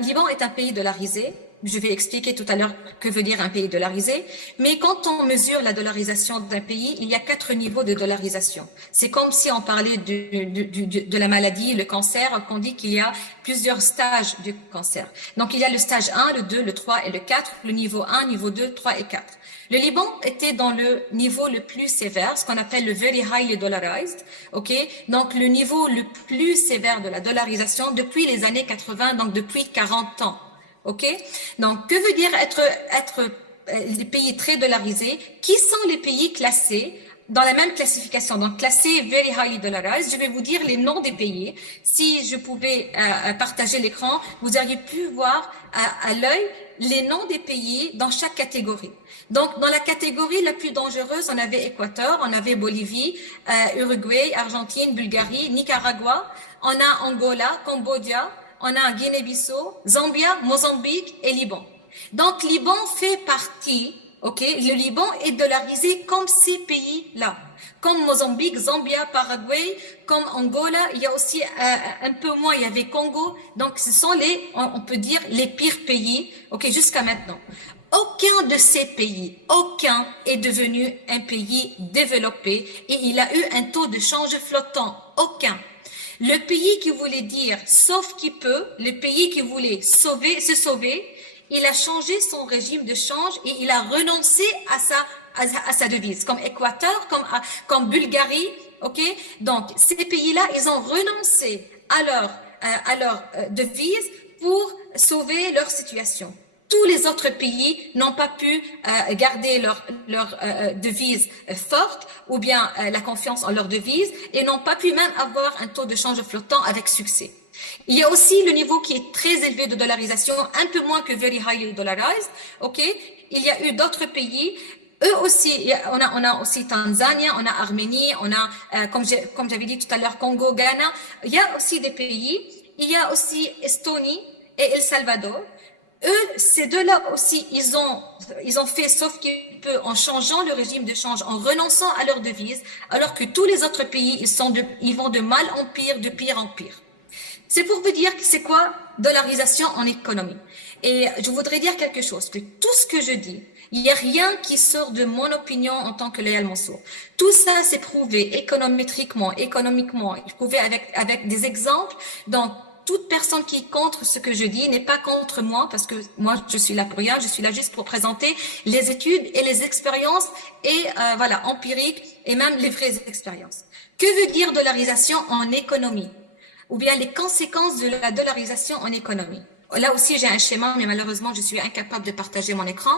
Liban est un pays dollarisé. Je vais expliquer tout à l'heure que veut dire un pays dollarisé. Mais quand on mesure la dollarisation d'un pays, il y a 4 niveaux de dollarisation. C'est comme si on parlait de la maladie, le cancer, qu'on dit qu'il y a plusieurs stages du cancer. Donc, il y a le stage 1, le 2, le 3 et le 4, le niveau 1, niveau 2, 3 et 4. Le Liban était dans le niveau le plus sévère, ce qu'on appelle le very highly dollarized, ok? Donc, le niveau le plus sévère de la dollarisation depuis les années 80, donc depuis 40 ans. OK? Donc, que veut dire être les pays très dollarisés? Qui sont les pays classés dans la même classification? Donc, classés very highly dollarized. Je vais vous dire les noms des pays. Si je pouvais partager l'écran, vous auriez pu voir à l'œil les noms des pays dans chaque catégorie. Donc, dans la catégorie la plus dangereuse, on avait Équateur, on avait Bolivie, Uruguay, Argentine, Bulgarie, Nicaragua, on a Angola, Cambodge, on a Guinée-Bissau, Zambia, Mozambique et Liban. Donc, Liban fait partie, ok? Le Liban est dollarisé comme ces pays-là. Comme Mozambique, Zambia, Paraguay, comme Angola, il y a aussi un peu moins, il y avait Congo. Donc, ce sont on peut dire, les pires pays, ok, jusqu'à maintenant. Aucun de ces pays, aucun est devenu un pays développé et il a eu un taux de change flottant. Aucun. Le pays qui voulait dire sauf qui peut, le pays qui voulait se sauver, il a changé son régime de change et il a renoncé à sa devise, comme Équateur, comme Bulgarie, ok? Donc, ces pays-là, ils ont renoncé à leur devise pour sauver leur situation. Tous les autres pays n'ont pas pu garder leur devise forte ou bien la confiance en leur devise et n'ont pas pu même avoir un taux de change flottant avec succès. Il y a aussi le niveau qui est très élevé de dollarisation, un peu moins que very highly dollarized. Ok, il y a eu d'autres pays. Eux aussi, on a aussi Tanzanie, on a Arménie, on a, comme j'avais dit tout à l'heure, Congo, Ghana. Il y a aussi des pays. Il y a aussi Estonie et El Salvador. Eux, ces deux-là aussi, ils ont fait sauf qu'ils peuvent en changeant le régime de change, en renonçant à leur devise, alors que tous les autres pays, ils vont de mal en pire, de pire en pire. C'est pour vous dire que c'est quoi dollarisation en économie. Et je voudrais dire quelque chose, que tout ce que je dis, il n'y a rien qui sort de mon opinion en tant que Léa Mansour. Tout ça, c'est prouvé économétriquement, prouvé avec des exemples. Donc, toute personne qui est contre ce que je dis n'est pas contre moi, parce que moi, je suis là pour rien, je suis là juste pour présenter les études et les expériences, et voilà, empiriques, et même les vraies expériences. Que veut dire dollarisation en économie? Ou bien les conséquences de la dollarisation en économie. Là aussi, j'ai un schéma, mais malheureusement, je suis incapable de partager mon écran.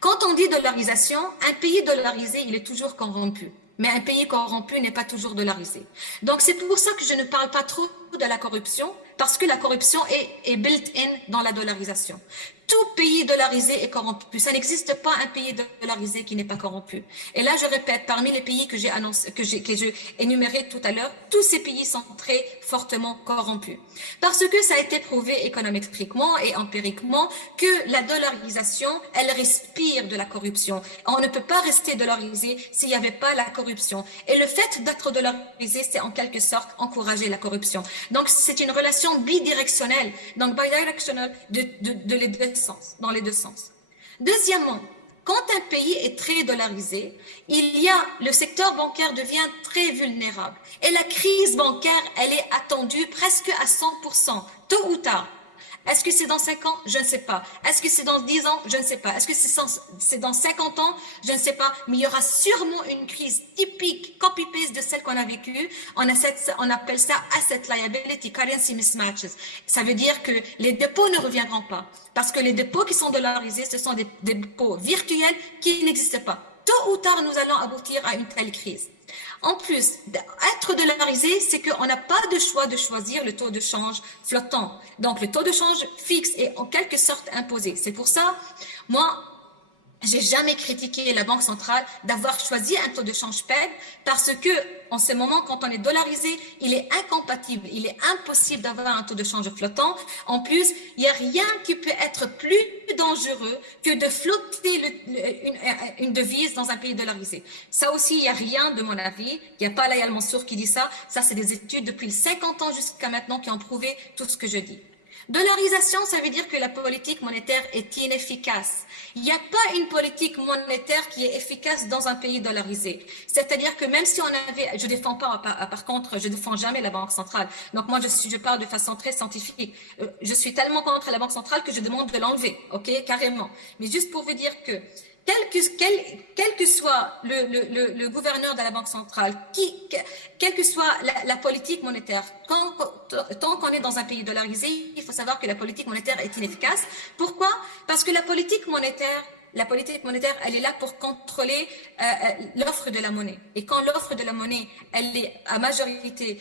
Quand on dit dollarisation, un pays dollarisé, il est toujours corrompu. Mais un pays corrompu n'est pas toujours dollarisé. Donc, c'est pour ça que je ne parle pas trop de la corruption, parce que la corruption est built-in dans la dollarisation. Tout pays dollarisé est corrompu. Ça n'existe pas un pays dollarisé qui n'est pas corrompu. Et là, je répète, parmi les pays que j'ai énumérés tout à l'heure, tous ces pays sont très fortement corrompus. Parce que ça a été prouvé économétriquement et empiriquement que la dollarisation, elle respire de la corruption. On ne peut pas rester dollarisé s'il n'y avait pas la corruption. Et le fait d'être dollarisé, c'est en quelque sorte encourager la corruption. Donc, c'est une relation bidirectionnelle, donc bidirectionnelle dans les deux sens. Deuxièmement, quand un pays est très dollarisé, le secteur bancaire devient très vulnérable. Et la crise bancaire, elle est attendue presque à 100%, tôt ou tard. Est-ce que c'est dans 5 ans? Je ne sais pas. Est-ce que c'est dans 10 ans? Je ne sais pas. Est-ce que c'est dans 50 ans? Je ne sais pas. Mais il y aura sûrement une crise typique, copy-paste de celle qu'on a vécue. On appelle ça asset liability, currency mismatches. Ça veut dire que les dépôts ne reviendront pas. Parce que les dépôts qui sont dollarisés, ce sont des dépôts virtuels qui n'existent pas. Tôt ou tard, nous allons aboutir à une telle crise. En plus, être dollarisé, c'est qu'on n'a pas de choix de choisir le taux de change flottant. Donc, le taux de change fixe est en quelque sorte imposé. C'est pour ça, moi, j'ai jamais critiqué la Banque centrale d'avoir choisi un taux de change PEG parce que, en ce moment, quand on est dollarisé, il est incompatible, il est impossible d'avoir un taux de change flottant. En plus, il n'y a rien qui peut être plus dangereux que de flotter une devise dans un pays dollarisé. Ça aussi, il n'y a rien, de mon avis. Il n'y a pas Layal Mansour qui dit ça. Ça, c'est des études depuis 50 ans jusqu'à maintenant qui ont prouvé tout ce que je dis. Dollarisation, ça veut dire que la politique monétaire est inefficace. Il n'y a pas une politique monétaire qui est efficace dans un pays dollarisé. C'est-à-dire que même si on avait, je défends pas, par contre, je défends jamais la Banque centrale. Donc moi, je parle de façon très scientifique. Je suis tellement contre la Banque centrale que je demande de l'enlever, ok, carrément. Mais juste pour vous dire que quel que soit le gouverneur de la Banque centrale, quelle que soit la politique monétaire, tant qu'on est dans un pays dollarisé, il faut savoir que la politique monétaire est inefficace. Pourquoi? Parce que la politique monétaire, elle est là pour contrôler l'offre de la monnaie. Et quand l'offre de la monnaie, elle est à majorité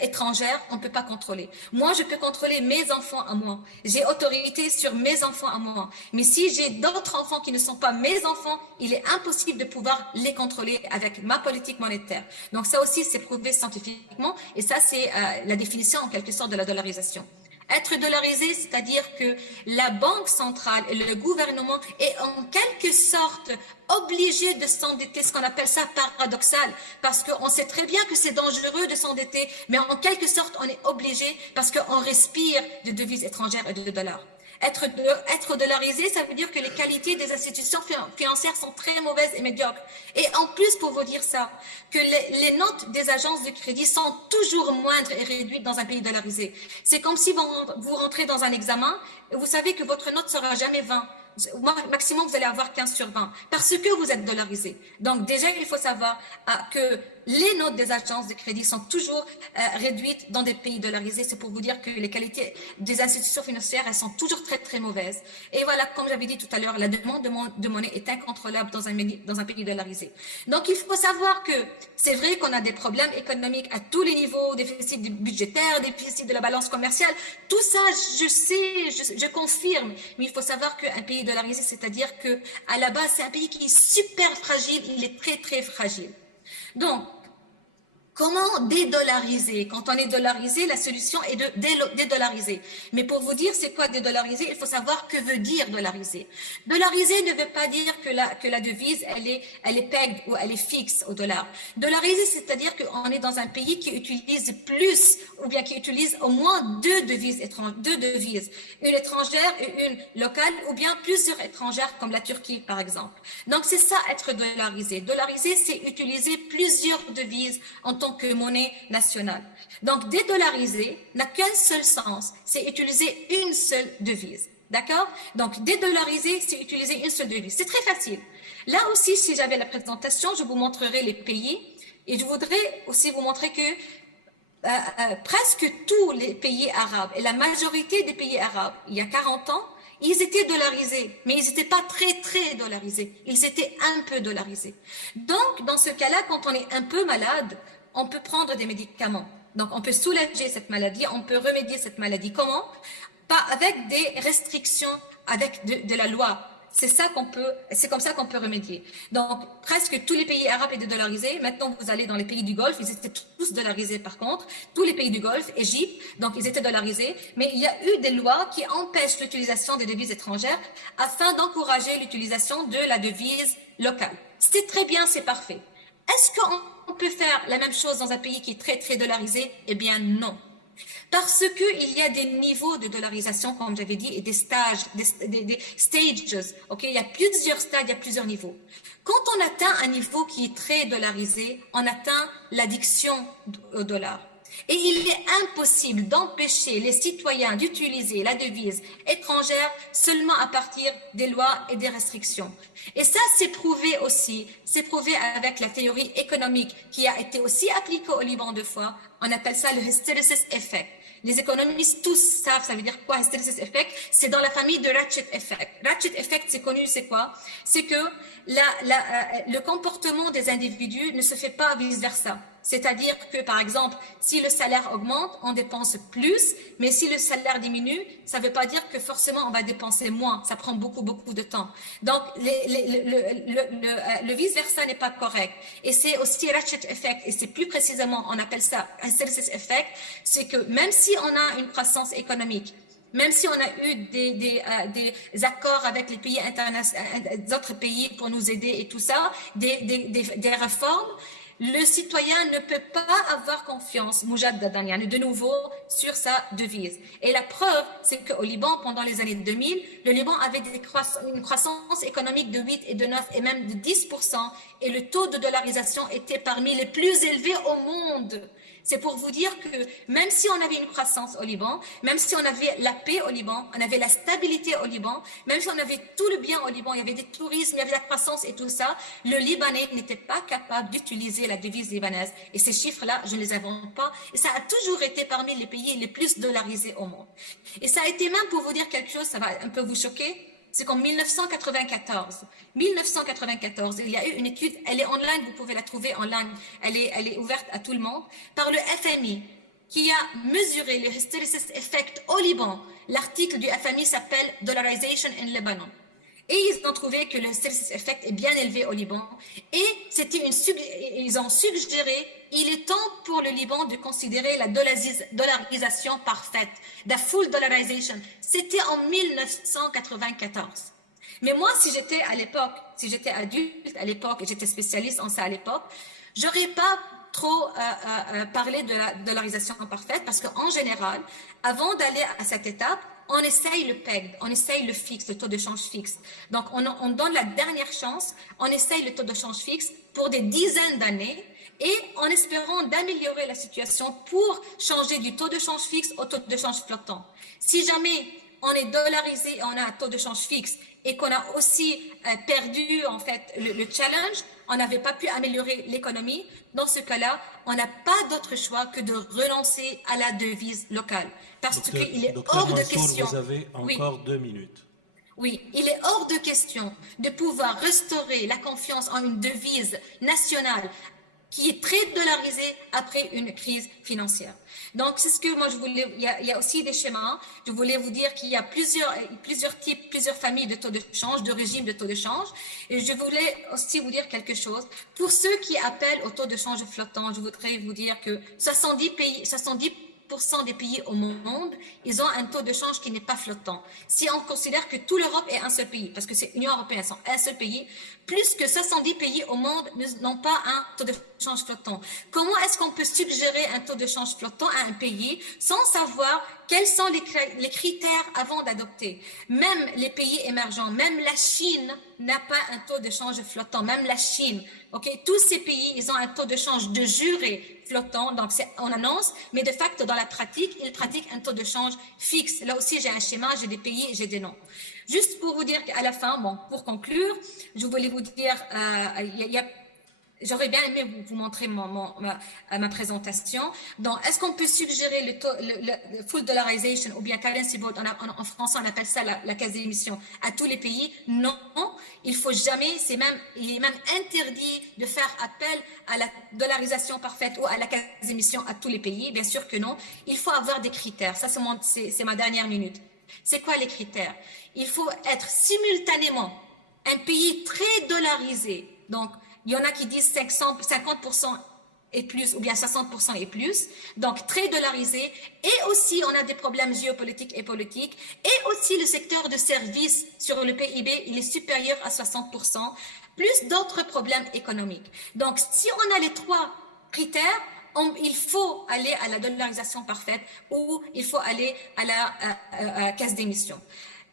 étrangère, on ne peut pas contrôler. Moi, je peux contrôler mes enfants à moi. J'ai autorité sur mes enfants à moi. Mais si j'ai d'autres enfants qui ne sont pas mes enfants, il est impossible de pouvoir les contrôler avec ma politique monétaire. Donc ça aussi, c'est prouvé scientifiquement. Et ça, c'est la définition en quelque sorte de la dollarisation. Être dollarisé, c'est-à-dire que la banque centrale et le gouvernement est en quelque sorte obligé de s'endetter, ce qu'on appelle ça paradoxal, parce qu'on sait très bien que c'est dangereux de s'endetter, mais en quelque sorte, on est obligé parce qu'on respire de devises étrangères et de dollars. Être dollarisé, ça veut dire que les qualités des institutions financières sont très mauvaises et médiocres. Et en plus, pour vous dire ça, que les notes des agences de crédit sont toujours moindres et réduites dans un pays dollarisé. C'est comme si vous rentrez dans un examen et vous savez que votre note sera jamais 20. Maximum, vous allez avoir 15 sur 20 parce que vous êtes dollarisé. Donc déjà, il faut savoir que les notes des agences de crédit sont toujours réduites dans des pays dollarisés. C'est pour vous dire que les qualités des institutions financières, elles sont toujours très, très mauvaises. Et voilà, comme j'avais dit tout à l'heure, la demande de monnaie est incontrôlable dans un pays dollarisé. Donc, il faut savoir que c'est vrai qu'on a des problèmes économiques à tous les niveaux, déficit budgétaire, déficit de la balance commerciale. Tout ça, je sais, je confirme. Mais il faut savoir qu'un pays dollarisé, c'est-à-dire que à la base, c'est un pays qui est super fragile. Il est très, très fragile. Donc, comment dédollariser? Quand on est dollarisé, la solution est de dédollariser. Mais pour vous dire c'est quoi dédollariser, il faut savoir que veut dire dollariser. Dollariser ne veut pas dire que la devise, elle est pegged ou elle est fixe au dollar. Dollariser, c'est-à-dire qu'on est dans un pays qui utilise plus ou bien qui utilise au moins deux devises, une étrangère et une locale ou bien plusieurs étrangères comme la Turquie par exemple. Donc c'est ça être dollarisé. Dollariser, c'est utiliser plusieurs devises en tant que monnaie nationale. Donc, dédollariser n'a qu'un seul sens, c'est utiliser une seule devise. D'accord? Donc, dédollariser, c'est utiliser une seule devise. C'est très facile. Là aussi, si j'avais la présentation, je vous montrerai les pays et je voudrais aussi vous montrer que presque tous les pays arabes et la majorité des pays arabes, il y a 40 ans, ils étaient dollarisés, mais ils n'étaient pas très, très dollarisés. Ils étaient un peu dollarisés. Donc, dans ce cas-là, quand on est un peu malade, on peut prendre des médicaments. Donc, on peut soulager cette maladie, on peut remédier cette maladie. Comment? Pas avec des restrictions, avec de la loi. C'est comme ça qu'on peut remédier. Donc, presque tous les pays arabes étaient dollarisés. Maintenant, vous allez dans les pays du Golfe, ils étaient tous dollarisés par contre. Tous les pays du Golfe, Égypte, donc ils étaient dollarisés. Mais il y a eu des lois qui empêchent l'utilisation des devises étrangères afin d'encourager l'utilisation de la devise locale. C'est très bien, c'est parfait. Est-ce qu'on peut faire la même chose dans un pays qui est très, très dollarisé? Eh bien, non. Parce qu'il y a des niveaux de dollarisation, comme j'avais dit, et des stages, des stages. Okay? Il y a plusieurs stades, il y a plusieurs niveaux. Quand on atteint un niveau qui est très dollarisé, on atteint l'addiction au dollar. Et il est impossible d'empêcher les citoyens d'utiliser la devise étrangère seulement à partir des lois et des restrictions. Et ça, c'est prouvé aussi. C'est prouvé avec la théorie économique qui a été aussi appliquée au Liban 2 fois. On appelle ça le hysteresis effect. Les économistes tous savent, ça veut dire quoi, hysteresis effect? C'est dans la famille de Ratchet effect. Ratchet effect, c'est connu, c'est quoi? C'est que le comportement des individus ne se fait pas vice-versa. C'est-à-dire que, par exemple, si le salaire augmente, on dépense plus, mais si le salaire diminue, ça ne veut pas dire que forcément on va dépenser moins. Ça prend beaucoup, beaucoup de temps. Donc, le vice-versa n'est pas correct. Et c'est aussi ratchet effect, et c'est plus précisément, on appelle ça hysteresis effect, c'est que même si on a une croissance économique, même si on a eu des accords avec les pays internationaux, d'autres pays pour nous aider et tout ça, des réformes, Le citoyen ne peut pas avoir confiance, Moujaddadan, yani de nouveau, sur sa devise. Et la preuve, c'est qu'au Liban, pendant les années 2000, le Liban avait une croissance économique de 8 et de 9 et même de 10%, et le taux de dollarisation était parmi les plus élevés au monde. C'est pour vous dire que même si on avait une croissance au Liban, même si on avait la paix au Liban, on avait la stabilité au Liban, même si on avait tout le bien au Liban, il y avait des tourismes, il y avait la croissance et tout ça, le Libanais n'était pas capable d'utiliser la devise libanaise. Et ces chiffres-là, je ne les invente pas. Et ça a toujours été parmi les pays les plus dollarisés au monde. Et ça a été même, pour vous dire quelque chose, ça va un peu vous choquer, c'est qu'en 1994, il y a eu une étude, elle est online, vous pouvez la trouver online, elle est ouverte à tout le monde, par le FMI, qui a mesuré le hysteresis effect au Liban. L'article du FMI s'appelle Dollarization in Lebanon. Et ils ont trouvé que le hysteresis effect est bien élevé au Liban. Et ils ont suggéré, il est temps pour le Liban de considérer la dollarisation parfaite, la full dollarization. C'était en 1994. Mais moi, si j'étais adulte à l'époque, et j'étais spécialiste en ça à l'époque, j'aurais pas trop parlé de la dollarisation parfaite parce qu'en général, avant d'aller à cette étape, on essaye le PEG, on essaye le fixe, le taux de change fixe. Donc, on donne la dernière chance, on essaye le taux de change fixe pour des dizaines d'années et en espérant d'améliorer la situation pour changer du taux de change fixe au taux de change flottant. Si jamais on est dollarisé et on a un taux de change fixe et qu'on a aussi perdu en fait le challenge, on n'avait pas pu améliorer l'économie, dans ce cas-là, on n'a pas d'autre choix que de relancer à la devise locale. Parce qu'il est hors de question. Vous avez encore 2 minutes. Oui, il est hors de question de pouvoir restaurer la confiance en une devise nationale qui est très dollarisée après une crise financière. Donc, c'est ce que moi je voulais. Il y a aussi des schémas. Je voulais vous dire qu'il y a plusieurs types, plusieurs familles de taux de change, de régimes de taux de change. Et je voulais aussi vous dire quelque chose. Pour ceux qui appellent au taux de change flottant, je voudrais vous dire que 70% des pays au monde, ils ont un taux de change qui n'est pas flottant. Si on considère que toute l'Europe est un seul pays, parce que c'est l'Union européenne, c'est un seul pays, plus que 70 pays au monde n'ont pas un taux de change flottant. Comment est-ce qu'on peut suggérer un taux de change flottant à un pays sans savoir quels sont les critères avant d'adopter? Même les pays émergents, même la Chine n'a pas un taux de change flottant, même la Chine. Okay? Tous ces pays, ils ont un taux de change de juré flottant, donc on annonce, mais de facto, dans la pratique, ils pratiquent un taux de change fixe. Là aussi, j'ai un schéma, j'ai des pays, j'ai des noms. Juste pour vous dire qu'à la fin, bon, pour conclure, je voulais vous dire, j'aurais bien aimé vous montrer ma présentation. Donc, est-ce qu'on peut suggérer le full dollarization ou bien currency board, en français on appelle ça la caisse d'émission, à tous les pays? Non, il faut jamais, il est même interdit de faire appel à la dollarisation parfaite ou à la caisse d'émission à tous les pays. Bien sûr que non. Il faut avoir des critères. Ça, c'est ma dernière minute. C'est quoi les critères? Il faut être simultanément un pays très dollarisé. Donc, il y en a qui disent 50% et plus, ou bien 60% et plus, donc très dollarisé. Et aussi, on a des problèmes géopolitiques et politiques. Et aussi, le secteur de services sur le PIB, il est supérieur à 60%, plus d'autres problèmes économiques. Donc, si on a les trois critères, il faut aller à la dollarisation parfaite ou il faut aller à la caisse d'émission.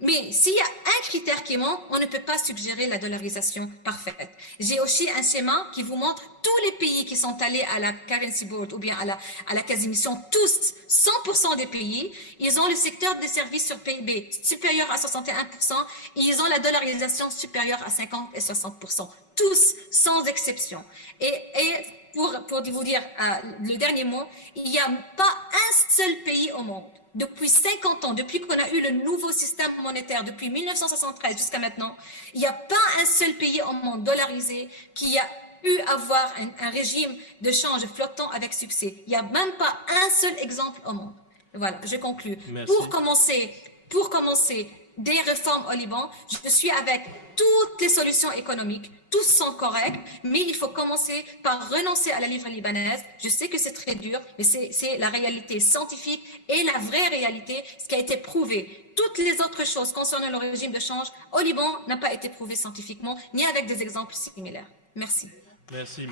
Mais s'il y a un critère qui manque, on ne peut pas suggérer la dollarisation parfaite. J'ai aussi un schéma qui vous montre tous les pays qui sont allés à la currency board ou bien à la caisse d'émission, tous, 100% des pays, ils ont le secteur des services sur PIB supérieur à 61% et ils ont la dollarisation supérieure à 50 et 60%. Tous, sans exception. Et pour vous dire le dernier mot, il n'y a pas un seul pays au monde, depuis 50 ans, depuis qu'on a eu le nouveau système monétaire, depuis 1973 jusqu'à maintenant, il n'y a pas un seul pays au monde dollarisé qui a pu avoir un régime de change flottant avec succès. Il n'y a même pas un seul exemple au monde. Voilà, je conclue. Merci. Pour commencer, des réformes au Liban, je suis avec toutes les solutions économiques, tous sont corrects, mais il faut commencer par renoncer à la livre libanaise. Je sais que c'est très dur, mais c'est la réalité scientifique et la vraie réalité, ce qui a été prouvé. Toutes les autres choses concernant le régime de change au Liban n'ont pas été prouvées scientifiquement, ni avec des exemples similaires. Merci. Merci.